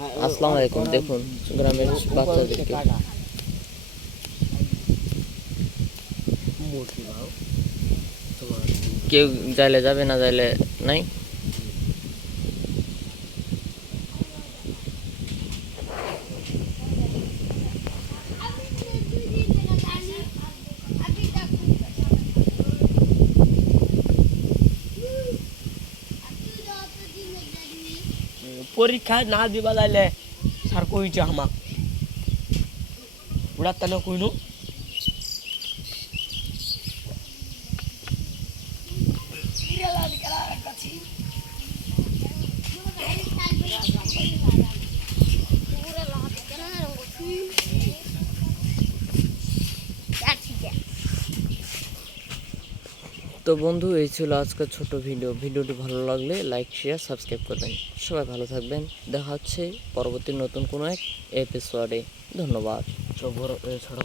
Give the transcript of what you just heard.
আসসালামু আলাইকুম। দেখুন গ্রামের বাচ্চাদেরকে কেউ যাইলে যাবে, না যাইলে নাই। পরীক্ষা না দিবা যাইলে স্যার কইছে আমাক উড়াত না কইনো তো বন্ধু, এই ছিল আজকের ছোট ভিডিওটি ভালো লাগলে লাইক, শেয়ার, সাবস্ক্রাইব করবেন। সবাই ভালো থাকবেন। দেখা হচ্ছে পরবর্তী নতুন কোনো এক এপিসোডে। ধন্যবাদ।